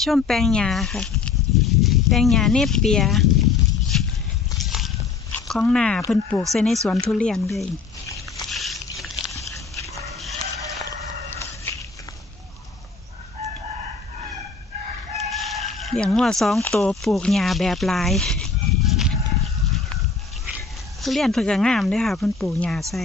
มาชมแปลงหญ้าค่ะ แปลงหญ้าเนปเปีย ของหน้าเพิ่นปลูกใส่ในสวนทุเรียนเลยเลี้ยงวัวสองตัวปลูกหญ้าแบบหลายทุเรียนเพิ่นก็งามด้อค่ะเพิ่นปลูกหญ้าใส่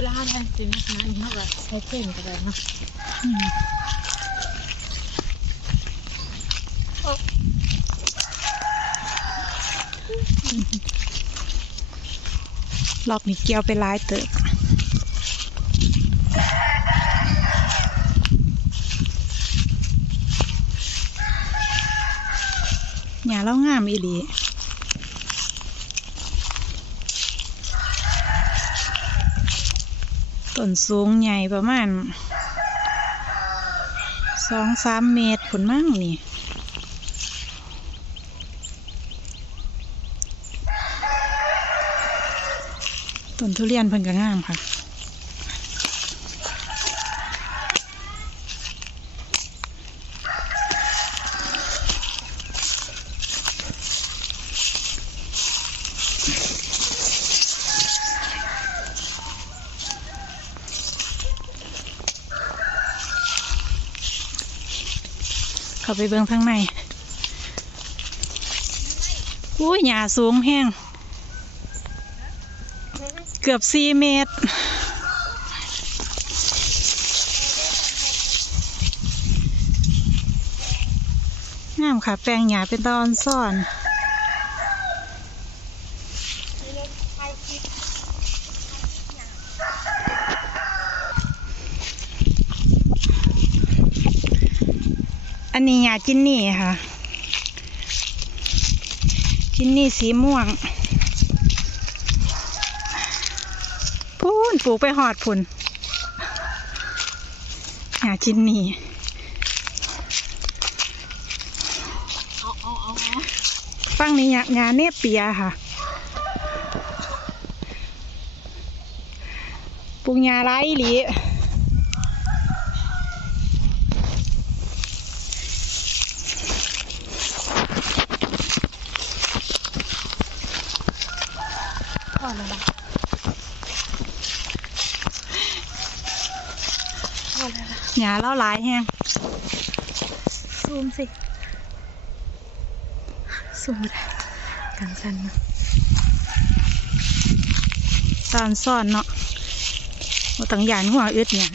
เวลาทนจริงนะคะอันนี้แบบใช้เพ่งก็ได้เนาะรอบนี้เกี่ยวไปหลายเติบหญ้าเรางามอีหลี ต้นสูงใหญ่ประมาณสองสามเมตรผลมั่งนี่ต้นทุเรียนเพิ่นก็งามค่ะ เข้าไปเบื้องข้างในอุ้ยหญ้าสูงแห้ง เกือบสี่เมตร งามค่ะ แปลงหญ้าเป็นตอนซ่อน อันนี้หญ้าจินนี่ค่ะ จินนี่สีม่วงพูนปลูกไปหอดพุ่นหาชิ้นนี้เอาเอาเอาเอาฟังนี้หญ้าหญ้าเนปเปียค่ะปลูกหญ้าไรอีหลี ก่อนเลยนะก่อนเลยนะหญ้าเล่าหลายแฮงซูมสิสูงได้กันสันนะตอนซ่อนเนาะบ่ต้องหยานหัวอึดเนี่ย